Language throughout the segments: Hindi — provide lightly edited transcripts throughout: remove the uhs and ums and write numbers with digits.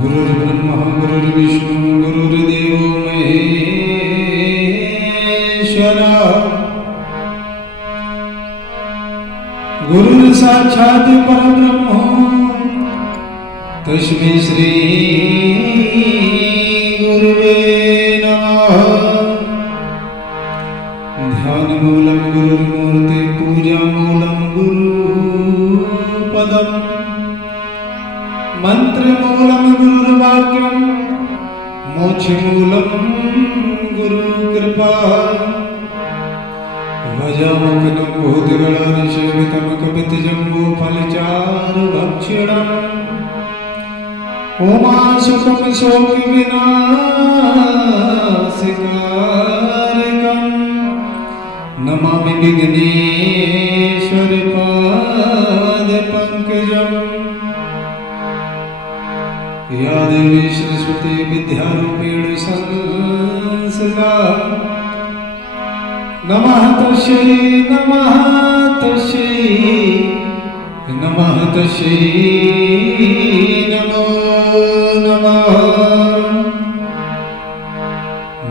गुरुर्ब्रह्मा गुरुर्विष्णु गुरुर्देवो महेश्वरा गुरुर् साक्षात् परब्रह्म तस्मै श्री गुरुवे नमः। ध्यानमूलं गुरुर्मूर्ते पूजामूलं गुरुपदम् मंत्रमूलं गुरुर्वाक्यं मोक्षमूलं गुरुकृपा। भजामुखनं भूतगणाधिसेवितं कपितजम्बूफलचारुभक्षणम् उमासुतं शोकविनाशकारकम् नमामि विघ्नेश्वरपादपङ्कजम्। या देवी सरस्वती विद्यारूपेण संस्थिता नमः तस्यै नमः तस्यै नमः तस्यै नमो नमः।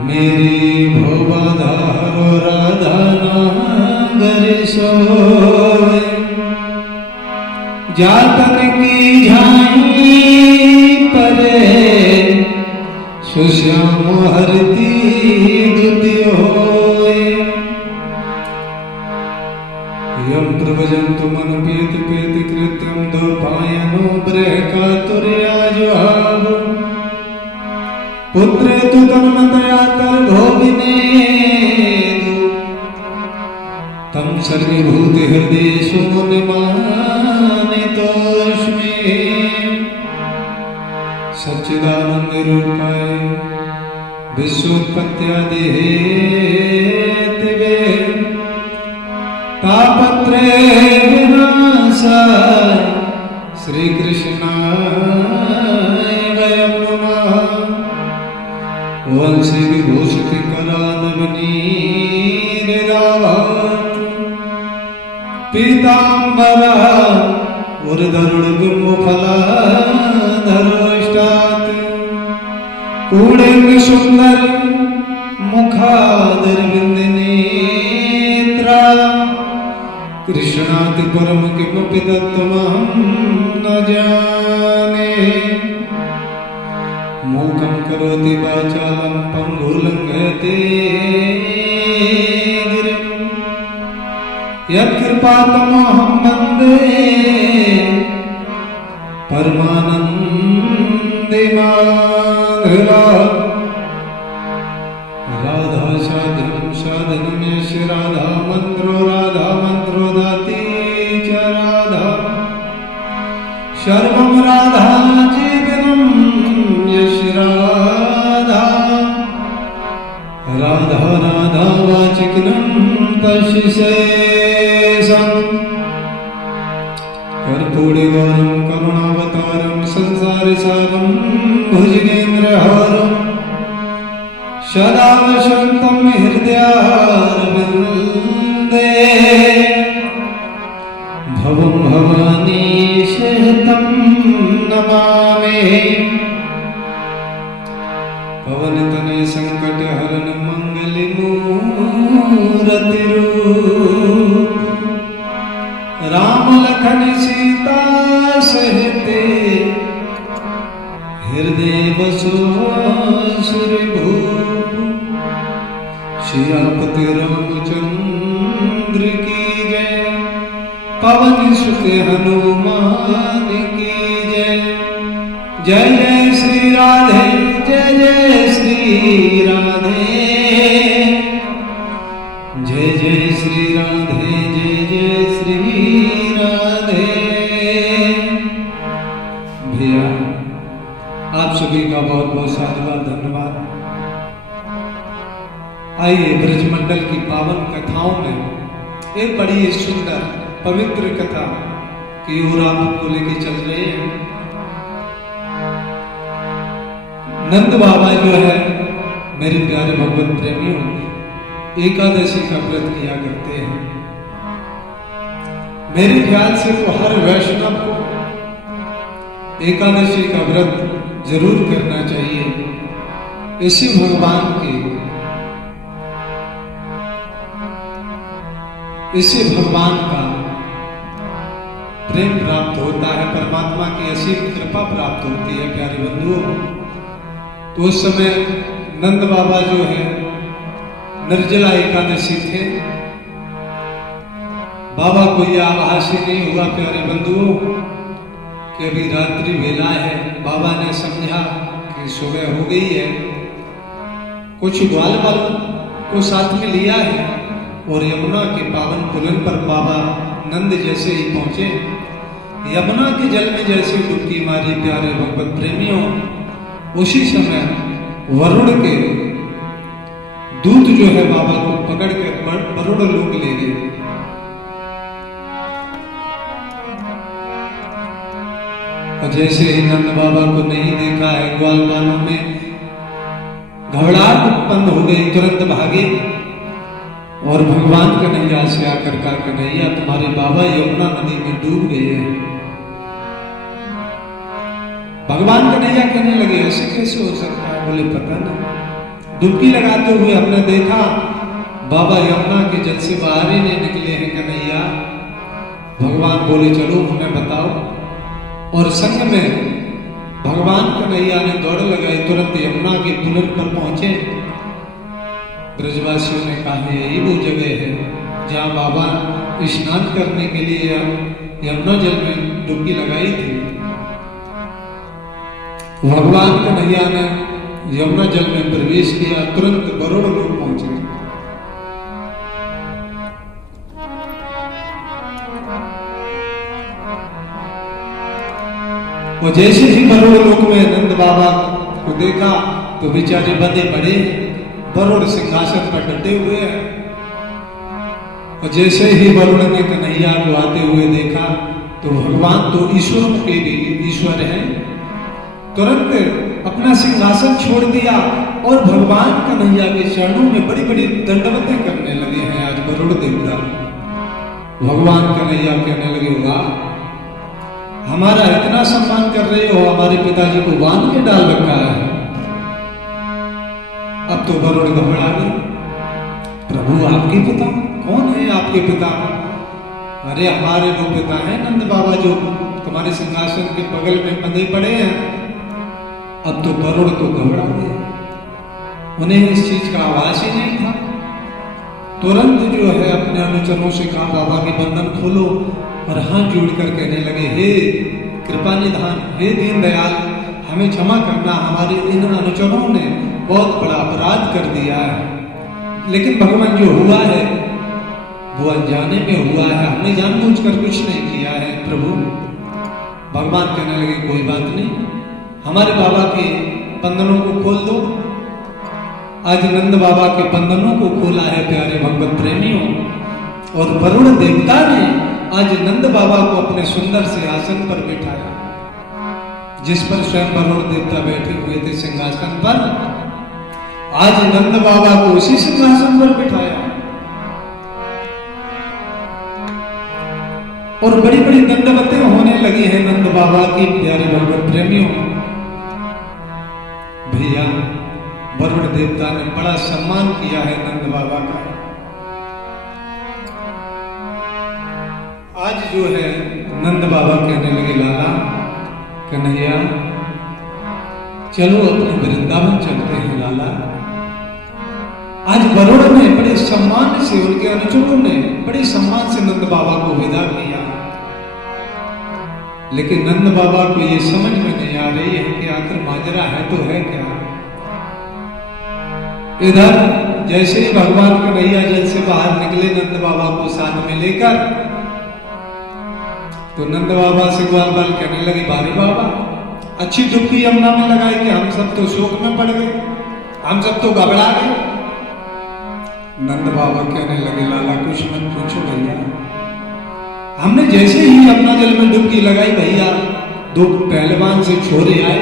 मेरी भवधारो राधा नागर सोए जातन की झाई परे सुश्याम हरती दुति होए। यम प्रभजन्तु मनुपेत पेत कृत्यं दुर्भायनो बृहकातुर्याजुहाव पुत्रे तु तन्मतया तर्घोभिनेदु तं सर्वभूति हृदयेषु मुनिमानितोऽस्मि। सच्चिदानंद रूपाय विश्वोत्पत्त्यादिहेतवे तापत्रय विनाशाय श्री कृष्णाय वयं नमः। वंशे विभूषित कलानवनीरदात् पीताम्बरा उर्धरुणबिम्बफलाधरोष्टात् पूर्णेन्दु सुंदर मुखादरविन्दनेत्रा कृष्णाति परम किमपि तत्त्वमहं न जाने। मूकं करोति वाचालं पङ्गुं लङ्घयते गिरिं यत्कृपातमहं वन्दे परमानन्दमाधवा। राधा साध्यं साधनमेष राधा मंत्रो दाति च राधा सर्वं राधा जीवनं यश राधा राधा राधा वाचिकनं तस्य शेषम्। कर्पूरगौरं करुणावतारं संसारसारं भुजगेन्द्रहारं सदा वसन्तं हृदयारविन्दे भवं भवानी सहितं नमामि। पवनतनय संकटहरण मंगलमूर्तिरूप राम लखन सीता सहिते हृदय बसो सुरभूप। सियापति रामचंद्र की जय पवन सुत हनुमान की जय। जय जय श्री राधे जय जय श्री राधे जय जय श्री राधे जय जय श्री राधे। भैया आप सभी का बहुत बहुत साधुवाद धन्यवाद। आइए ब्रजमंडल की पावन कथाओं में एक बड़ी सुंदर पवित्र कथा की ओर आपको लेके चल रहे हैं। नंद बाबा जो है मेरे प्यारे भगवत प्रेमियों एकादशी का व्रत किया करते हैं। मेरे ख्याल से तो हर वैष्णव को एकादशी का व्रत जरूर करना चाहिए। इसी भगवान का प्रेम प्राप्त होता है, परमात्मा की असीम कृपा प्राप्त होती है प्यारे बंधुओं। तो उस समय नंद बाबा जो है निर्जला एकादशी थे। बाबा को यह आभास ही नहीं हुआ प्यारे बंधुओं कि अभी रात्रि वेला है। बाबा ने समझा कि सुबह हो गई है, कुछ ग्वाल बाल को साथ में लिया है और यमुना के पावन पुलन पर बाबा नंद जैसे ही पहुंचे, यमुना के जल में जैसे डुबकी मारी प्यारे भगवत प्रेमियों, उसी समय वरुण के दूत जो है बाबा को पकड़ कर वरुण लोक ले गए। और जैसे ही नंद बाबा को नहीं देखा है, ग्वाल बालों में घबराहट उत्पन्न हो गई, तुरंत भागे और भगवान कन्हैया से आकर कहा, कन्हैया तुम्हारे बाबा यमुना नदी में डूब गए हैं। भगवान कन्हैया कहने लगे ऐसे कैसे हो सकता है? बोले पता नहीं, डुबकी लगाते हुए हमने देखा बाबा यमुना के जल से बाहर ही नहीं निकले हैं कन्हैया। भगवान बोले चलो उन्हें बताओ, और संग में भगवान कन्हैया ने दौड़ लगाई, तुरंत यमुना के पुलन पर पहुंचे। ब्रजवासियों ने कहा यही वो जगह है जहां बाबा स्नान करने के लिए यमुना जल में डुबकी लगाई थी। भगवान कन्हैया ने यमुना जल में प्रवेश किया, तुरंत वरुण लोग पहुंच गए। और जैसे ही वरुण लोक में नंद बाबा को देखा तो बेचारे बंदे बड़े वरुण सिंहासन पर डटे हुए हैं। और जैसे ही वरुण ने कन्हैया को आते हुए देखा तो भगवान तो ईश्वरों के भी ईश्वर हैं, तुरंत अपना सिंहासन छोड़ दिया और भगवान कन्हैया के चरणों में बड़ी बड़ी दंडवतें करने लगे हैं आज वरुण देवता। भगवान कन्हैया कहने लगे वाह, हमारा इतना सम्मान कर रहे हो, हमारे पिताजी को बांध के डाल रखा है। अब तो वरुण घबरा गए, प्रभु आपके पिता कौन है? आपके पिता? अरे हमारे वो पिता हैं नंद बाबा जो तुम्हारे सिंहासन के बगल में बंधे पड़े हैं। अब तो वरुण तो घबरा गए, उन्हें इस चीज का आभास ही नहीं था। तुरंत जो है अपने अनुचरों से कहा बाबा के बंधन खोलो, और हाथ जोड़ कर कहने लगे हे कृपा निधान, हे दीनदयाल, हमें क्षमा करना, हमारे इन अनुचरों ने बहुत बड़ा अपराध कर दिया है। लेकिन भगवान जो हुआ है वो अनजाने में हुआ है, हमने जानबूझकर कुछ नहीं किया है प्रभु। भगवान कहने लगे कोई बात नहीं, हमारे बाबा के बंधनों को खोल दो। आज नंद बाबा के बंधनों को खोला है प्यारे भगवत प्रेमियों, और वरुण देवता ने आज नंद बाबा को अपने सुंदर से आसन पर बिठाया, जिस पर स्वयं वरुण देवता बैठे हुए थे सिंहासन पर। आज नंद बाबा को उसी सिंहासन पर बिठाया और बड़ी बड़ी दंडवतें होने लगी हैं नंद बाबा की प्यारे भगवत प्रेमियों। भैया वरुण देवता ने बड़ा सम्मान किया है नंद बाबा का। आज जो है नंद बाबा कहने लगे लाला कन्हैया चलो अपने वृंदावन चलते हैं लाला। आज वरुण ने बड़े सम्मान से, उनके अनुचरों ने बड़े सम्मान से नंद बाबा को विदा किया, लेकिन नंद बाबा को ये समझ में नहीं आ रही है कि आखिर माजरा है तो है क्या। इधर जैसे ही भगवान कन्हैया जल से बाहर निकले नंद बाबा को साथ में लेकर, तो नंद बाबा से ग्वाल बाल कहने लगे बारे बाबा अच्छी डुबकी यमुना में लगाई कि हम सब तो शोक में पड़ गए, हम सब तो घबरा गए। नंद बाबा कहने लगे लाला कुछ मत पूछो भैया, हमने जैसे ही यमुना जल में डुबकी लगाई भैया, दो पहलवान से छोरे आए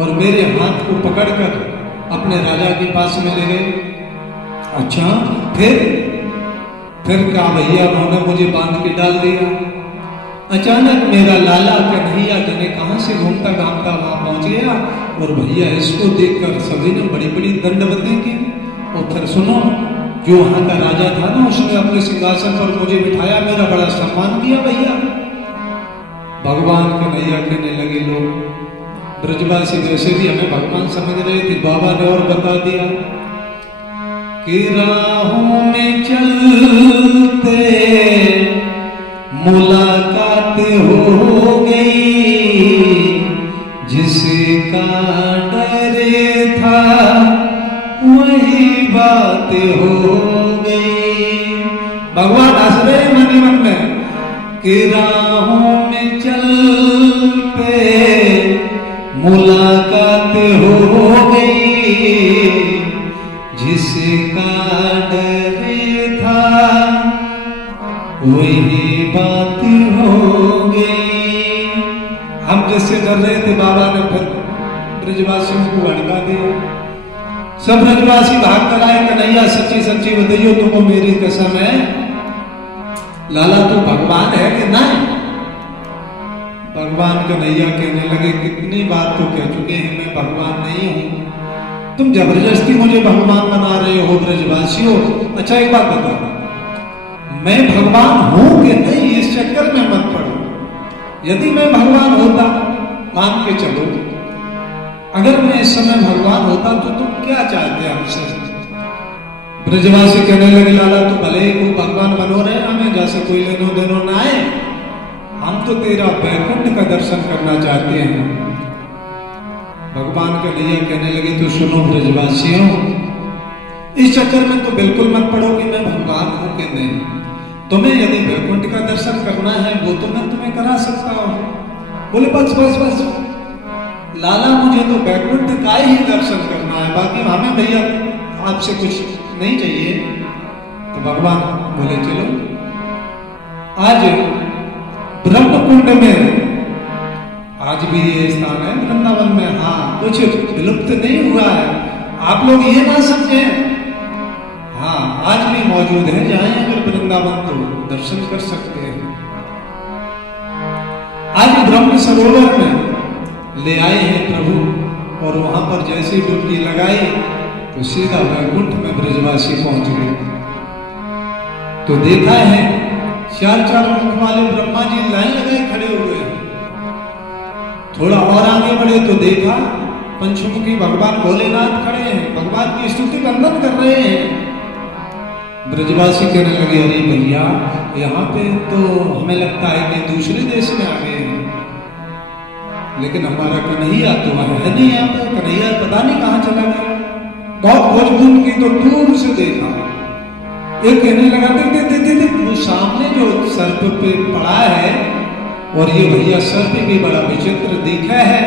और मेरे हाथ को पकड़कर अपने राजा के पास में ले गए। अच्छा, फिर क्या भैया, उन्होंने मुझे बांध के डाल दिया। अचानक मेरा लाला कन्हैया जाने कहां से घूमता घामता वहां पहुंच गया, और भैया इसको देखकर सभी ने बड़ी बड़ी दंडवती की। और फिर सुनो, जो वहां का राजा था ना, उसने अपने सिंहासन पर मुझे बिठाया, मेरा बड़ा सम्मान किया भैया। भगवान कन्हैया कहने लगे, लोग ब्रजवासी वैसे भी हमें भगवान समझ रहे थे। बाबा ने और बता दिया कि राहों में चलते मुलाकात हो गई, जिसका डर था वही बात हो गई। भगवान हंस रहे मन ही मन में कि राहों में चलते मुलाकात हो गई, जिसका डर था वही बात हो गई। हम जिससे डर रहे थे, बाबा ने फिर ब्रजवासियों को भड़का दिया। सब ब्रजवासी भाग कर आए, कन्हैया सच्ची सच्ची बताइयो, तुमको मेरी कसम है, लाला तू भगवान है कि नहीं? भगवान कन्हैया कहने लगे, कितनी बार तो कह चुके हैं मैं भगवान नहीं हूं, तुम जबरदस्ती मुझे भगवान बना रहे हो ब्रजवासियों। अच्छा एक बात बताओ, मैं भगवान हूं कि नहीं, इस चक्कर में मत पड़ो। यदि मैं भगवान होता, मान के चलो, अगर मैं इस समय भगवान होता तो तुम क्या चाहते हमसे? ब्रजवासी कहने लगे, लाला तू भले ही को भगवान बनो रहे, हमें जैसे कोई लेनो देनो ना आए, हम तो तेरा वैकुंठ का दर्शन करना चाहते हैं। भगवान कन्हैया कहने लगे, तो सुनो ब्रजवासियों, इस चक्कर में तो बिल्कुल मत पड़ो कि मैं भगवान हूं कि नहीं। तुम्हें यदि वैकुंठ का दर्शन करना है वो तो मैं तुम्हें करा सकता हूं। बोले बस बस बस लाला, मुझे तो वैकुंठ का ही दर्शन करना है, बाकी हमें भैया आपसे कुछ नहीं चाहिए। तो भगवान बोले, चलो आज ब्रह्म कुंड में, आज भी ये स्थान है वृंदावन में, हाँ कुछ विलुप्त नहीं हुआ है, आप लोग ये ना समझे, हाँ आज भी मौजूद है। जाएं अगर वृंदावन तो दर्शन कर सकते हैं। आज ब्रह्म सरोवर में ले आए हैं प्रभु, और वहां पर जैसी डुबकी लगाई तो सीधा वैकुंठ में ब्रजवासी पहुंच गए। तो देखा है चार चार मुख वाले ब्रह्मा जी लाइन लगाए खड़े हुए हैं। थोड़ा और आगे बढ़े तो देखा पंचमुखी भगवान भोलेनाथ खड़े हैं, भगवान की स्तुति वंदन कर रहे हैं। ब्रजवासी कहने लगे, अरे भैया यहाँ पे तो हमें लगता है कि दूसरे देश में आ गए हैं, लेकिन हमारा कन्हैया तो है नहीं यहाँ पे। कन्हैया पता नहीं कहाँ चला गया। बहुत खोजबीन की तो दूर से देखा, एक कहने लगा, देख वो सामने जो सर्प पे पड़ा है, और ये भैया सर्प भी बड़ा विचित्र दिखा है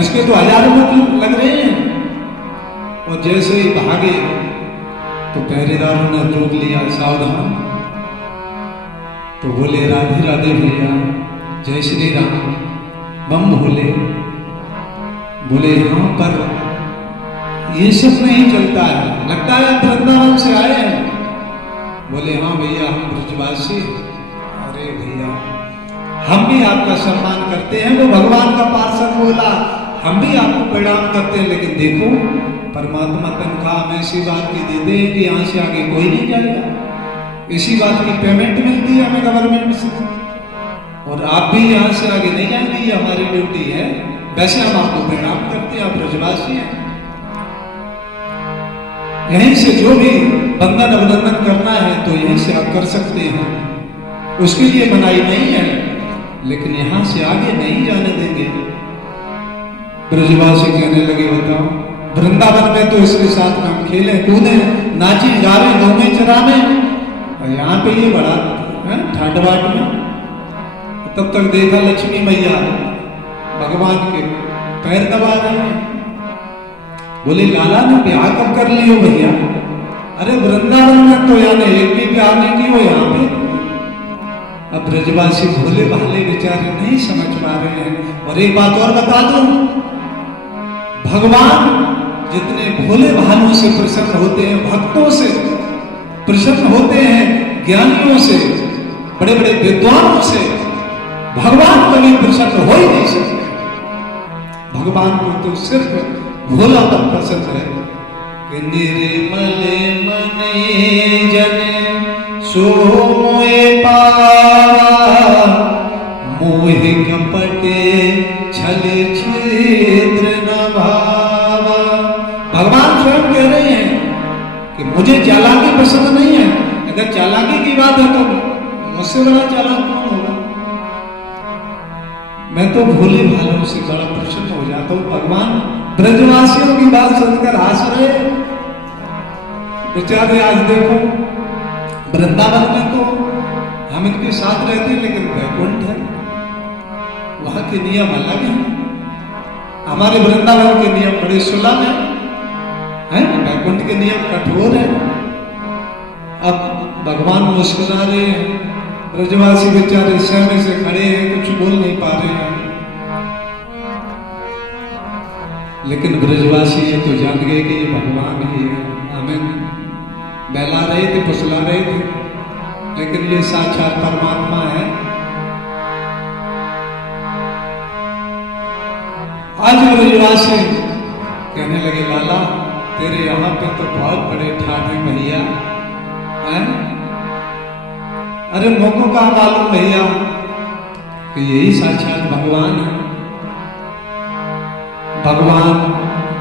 इसके तो हजारों मुख लग रहे हैं। और जैसे ही भागे तो पहरेदारों ने रोक लिया, सावधान। तो बोले, राधे राधे भैया, जय श्री राम, बम भोले। बोले, हाँ पर ये सब नहीं चलता है, लगता है वृंदावन से आए हैं। बोले, हाँ भैया हम ब्रजवासी। अरे भैया हम भी आपका सम्मान करते हैं, वो भगवान का पार्षद बोला, हम भी आपको प्रणाम करते हैं, लेकिन देखो परमात्मा तनख्वाह हमें इसी बात की देते हैं कि यहाँ से आगे कोई नहीं जाएगा। इसी बात की पेमेंट मिलती है हमें गवर्नमेंट से, और आप भी यहाँ से आगे नहीं जाएंगे, ये हमारी ड्यूटी है। वैसे हम आपको प्रणाम करते हैं, आप ब्रजवासी हैं। यहीं से जो भी बंधन अभिनंदन करना है तो यहीं से आप कर सकते हैं, उसके लिए मनाही नहीं है, लेकिन यहां से आगे नहीं जाने देंगे। ब्रजवासी कहने लगे, बताओ वृंदावन में तो इसके साथ में हम खेले कूदे, नाची गावे, घूमे चरावे, और यहाँ पे ये बड़ा ठाट बाट में। तब तक देखा लक्ष्मी मैया भगवान के पैर दबा रहे हैं। बोले, लाला ने ब्याह कब कर लियो भैया? अरे वृंदावन में तो यानी एक भी ब्याह नहीं की हो यहाँ पे। अब ब्रजवासी भोले भाले बेचारे नहीं समझ पा रहे हैं। और एक बात और बता दूं, भगवान जितने भोले भालों से प्रसन्न होते हैं, भक्तों से प्रसन्न होते हैं, ज्ञानियों से, बड़े बड़े विद्वानों से भगवान कभी प्रसन्न हो ही नहीं सकते। भगवान को तो सिर्फ भोलापन पसंद है कि निर्मल मने जने सो मोए पावा, मोहे कपटे छले छिद्र न भावा। भगवान स्वयं कह रहे हैं कि मुझे चालाकी पसंद नहीं है। अगर चालाकी की बात है तो मुझसे बड़ा चालाक कौन होगा? मैं तो भोले भालों से बड़ा प्रसन्न हो जाता हूं। भगवान ब्रजवासियों की बात सुनकर हंस रहे। बेचारे आज देखो वृंदावन में तो हम इनके साथ रहते हैं, लेकिन वैकुंठ है, वहां के नियम अलग हैं। हमारे वृंदावन के नियम बड़े सुलभ हैं, वैकुंठ के नियम कठोर है। अब भगवान मुस्कुरा रहे हैं, ब्रजवासी बेचारे सहमे से खड़े हैं, कुछ बोल नहीं पा रहे हैं। लेकिन ब्रजवासी ये तो जान गए कि ये भगवान ही है, हमें बहला रहे थे, फुसला रहे थे, लेकिन ये साक्षात परमात्मा है। आज ब्रजवासी कहने लगे, लाला तेरे यहाँ पे तो बहुत बड़े ठाठे भैया हैं। अरे मोको का मालूम भैया कि यही साक्षात भगवान है। भगवान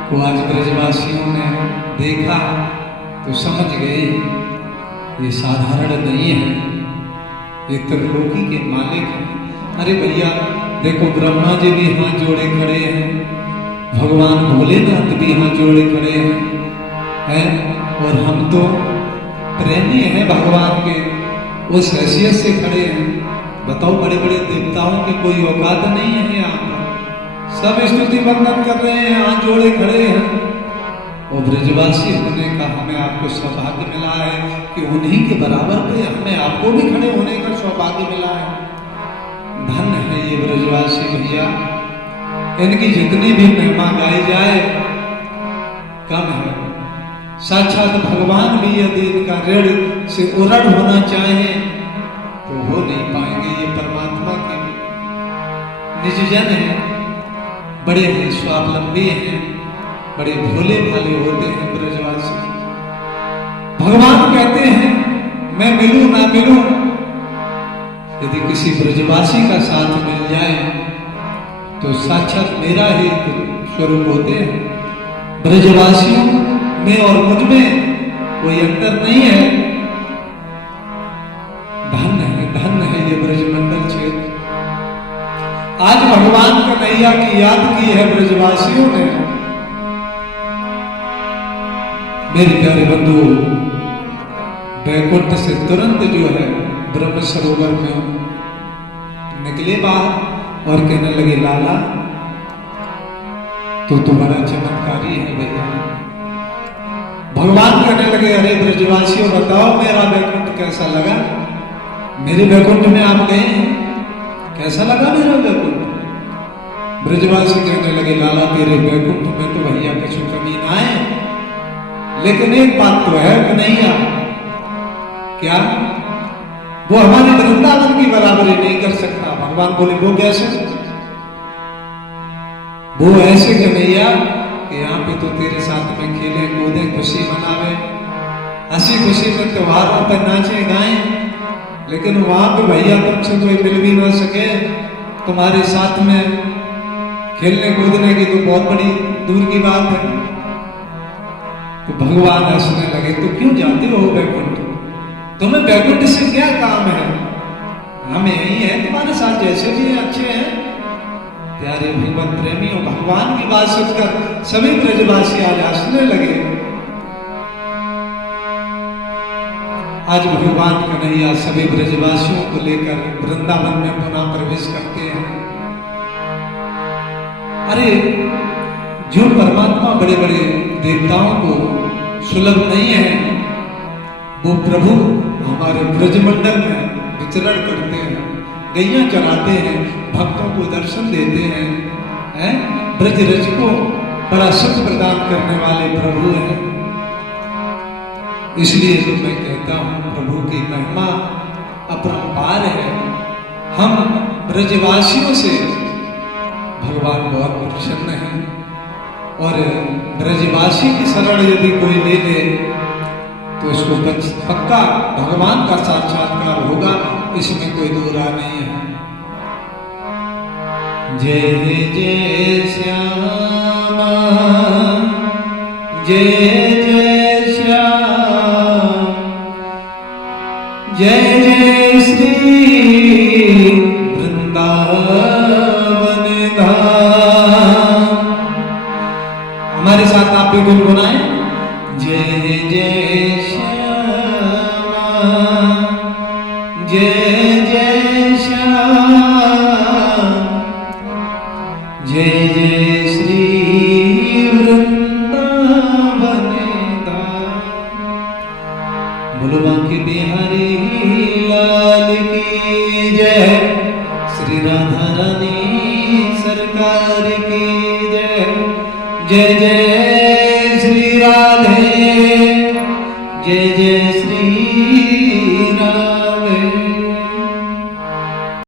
को आज ब्रजवासियों ने देखा तो समझ गए ये साधारण नहीं है, ये त्रिलोकी के मालिक हैं। अरे भैया देखो, ब्रह्मा जी भी हाथ जोड़े खड़े हैं, भगवान भोलेनाथ भी हाथ जोड़े खड़े हैं, और हम तो प्रेमी हैं भगवान के, उस हैसियत से खड़े हैं। बताओ, बड़े बड़े देवताओं की कोई औकात नहीं है यहाँ पर, सब स्तुति वंदन कर रहे हैं, हाथ जोड़े खड़े हैं। और ब्रजवासी होने का हमें आपको सौभाग्य मिला है कि उन्हीं के बराबर पे हमें आपको भी खड़े होने का सौभाग्य मिला है। धन्य है ये ब्रजवासी भैया, इनकी जितनी भी महिमा गाई जाए कम है। साक्षात भगवान भी यदि इनका ऋण से उरण होना चाहे तो हो नहीं पाएंगे। ये परमात्मा के निजजन है, बड़े हैं, स्वावलंबी हैं, बड़े भोले भाले होते हैं ब्रजवासी। भगवान कहते हैं मैं मिलूं ना मिलूं, यदि किसी ब्रजवासी का साथ मिल जाए तो साक्षात मेरा ही स्वरूप होते हैं। ब्रजवासियों में और मुझ में कोई अंतर नहीं है। धन्य है ये ब्रजमंडल क्षेत्र। आज भगवान कन्हैया की याद की है ब्रजवासियों ने। मेरे प्यारे बंधु, बैकुंठ से तुरंत जो है ब्रह्म सरोवर में निकले बाहर और कहने लगे, लाला तो बड़ा चमत्कारी है भैया। भगवान कहने लगे, अरे ब्रजवासियों बताओ मेरा बैकुंठ कैसा लगा? मेरे बैकुंठ में आप गए हैं, कैसा लगा मेरा बैकुंठ? ब्रजवासी कहने लगे, लाला तेरे बैकुंठ में तो भैया कुछ कमी ना है, लेकिन एक बात तो है कन्हैया, क्या वो हमारे वृंदावन की बराबरी नहीं कर सकता। भगवान बोले, वो कैसे? वो ऐसे कन्हैया कि यहाँ पे तो तेरे साथ में खेले कूदे, खुशी मनावे, हंसी खुशी में त्योहारों पर नाचे गाएं, लेकिन वहां पे भैया तुमसे कोई मिल भी ना सके, तुम्हारे साथ में खेलने कूदने की तो बहुत बड़ी दूर की बात है। तो भगवान हंसने लगे, तो क्यों जाते हो बैकुंठ? तुम्हें बैकुंठ से क्या काम है? हम यही है तुम्हारे साथ, जैसे भी हैं अच्छे हैं। प्यारे भगवत प्रेमियों, भगवान की बात सुनकर सभी ब्रजवासी आज हंसने लगे। आज भगवान कन्हैया सभी ब्रजवासियों को लेकर वृंदावन में पुनः प्रवेश करते हैं। अरे जो परमात्मा बड़े बड़े देवताओं को सुलभ नहीं है, वो प्रभु हमारे ब्रजमंडल में विचरण करते हैं, गैया चलाते हैं, भक्तों को दर्शन देते हैं, ब्रज रज को बड़ा सुख प्रदान करने वाले प्रभु हैं। इसलिए तो मैं कहता हूं प्रभु की महिमा अपरंपार है। हम ब्रजवासियों से भगवान बहुत प्रसन्न हैं और ब्रजवासी की शरण यदि कोई ले ले तो इसको पक्का भगवान का साक्षात्कार होगा, इसमें कोई दो राय नहीं है। जय जय श्यामा जय जय श्याम जय जय श्री वृंदावन धाम। हमारे साथ आप भी गुनगुनाएं। जय जय श्यामा जय जय श्याम जय जय श्री वृंदावन धाम। बोलो बांके बिहारी लाल की जय, श्री राधा रानी सरकार की जय। जय जय श्री राधे जय जय